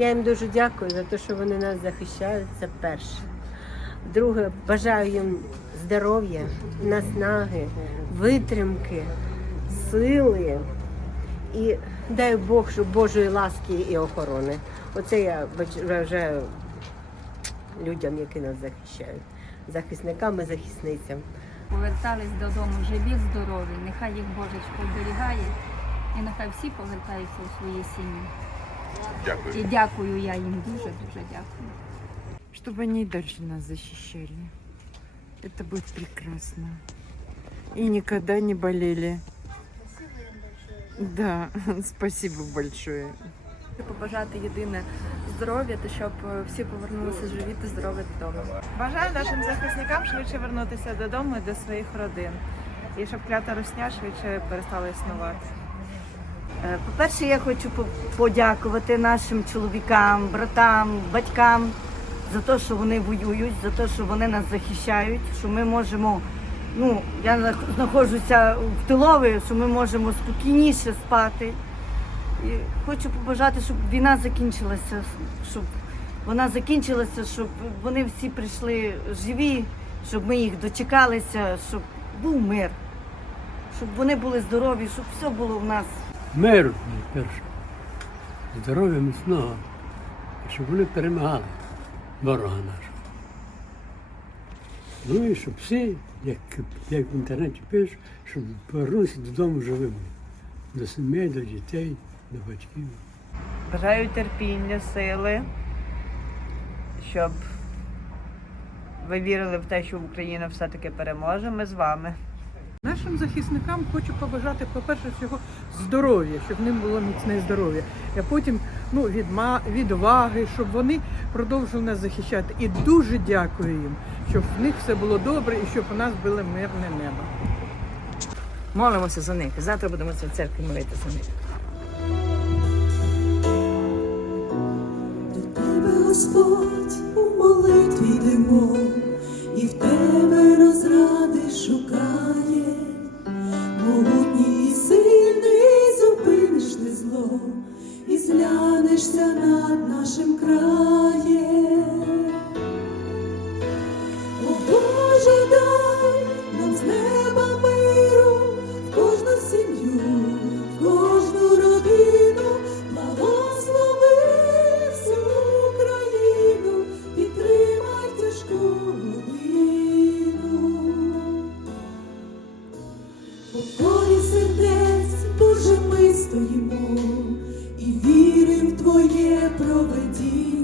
Я їм дуже дякую за те, що вони нас захищають. Це перше. Друге, бажаю їм здоров'я, наснаги, витримки, сили. І дай Бог, щоб Божої ласки і охорони. Оце я вважаю людям, які нас захищають, захисникам і захисницям. повертались додому живі, здорові. Нехай їх Божечко оберігає і нехай всі повертаються у свої сім'ї. Дякую. І дякую я їм дуже дуже дякую. чтобы они и дальше нас защищали. Это будет прекрасно. И никогда не болели. Да, спасибо большое. побажати єдине здоров'я, та щоб е, всі повернулися живі та здорові додому. Бажаю нашим захисникам швидше вернутися додому і до своїх родин. І щоб клята русня швидше перестала існувати. Е, По-перше, я хочу подякувати нашим чоловікам, братам, батькам за те, що вони воюють, за те, що вони нас захищають, що ми можемо. Ну, я знаходжуся в тилові, що ми можемо спокійніше спати. І хочу побажати, щоб війна закінчилася, щоб вона закінчилася, щоб вони всі прийшли живі, щоб ми їх дочекалися, щоб був мир, щоб вони були здорові, щоб все було в нас миру найперше, здоров'я міцного, щоб вони перемагали ворога нашого. Ну і щоб всі, як, як в інтернеті пишуть, щоб повернулися додому живими, до сімей, до дітей, до батьків. Бажаю терпіння, сили, щоб ви вірили в те, що Україна все-таки переможе. Ми з вами. Нашим захисникам хочу побажати, по-перше, всього здоров'я, щоб в них було міцне здоров'я. А потім ну, відма... відваги, щоб вони продовжували нас захищати. І дуже дякую їм, щоб в них все було добре і щоб у нас було мирне небо. Молимося за них. Завтра будемо в церкві молитися за них. До тебе, Господь, зглянешся над нашим краєм. Проведіння.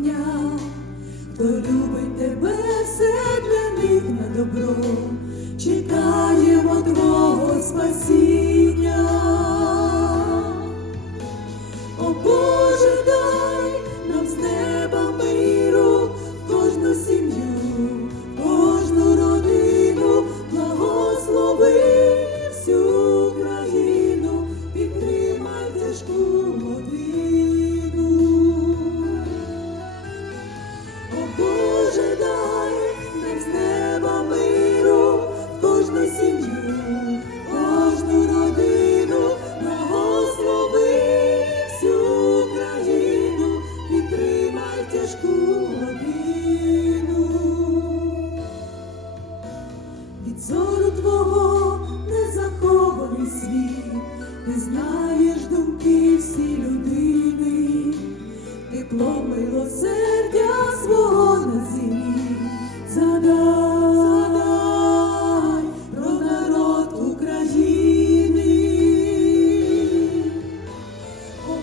Твого не захований світ, ти знаєш думки всі людини, тепло милосердя свого на землі, задай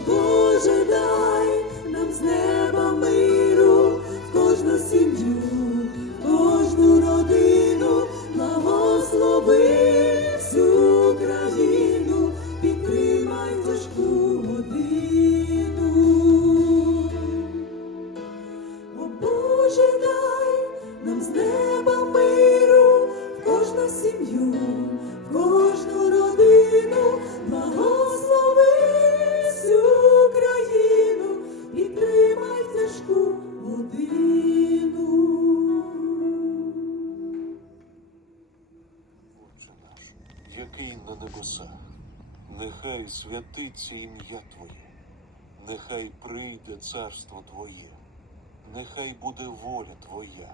Боже, дай неба миру, в кожну сім'ю, в кожну родину, благослови всю країну, підтримай в тяжку годину. Отче наш, який на небесах, нехай святиться ім'я Твоє, Нехай прийде царство Твоє, нехай буде воля Твоя,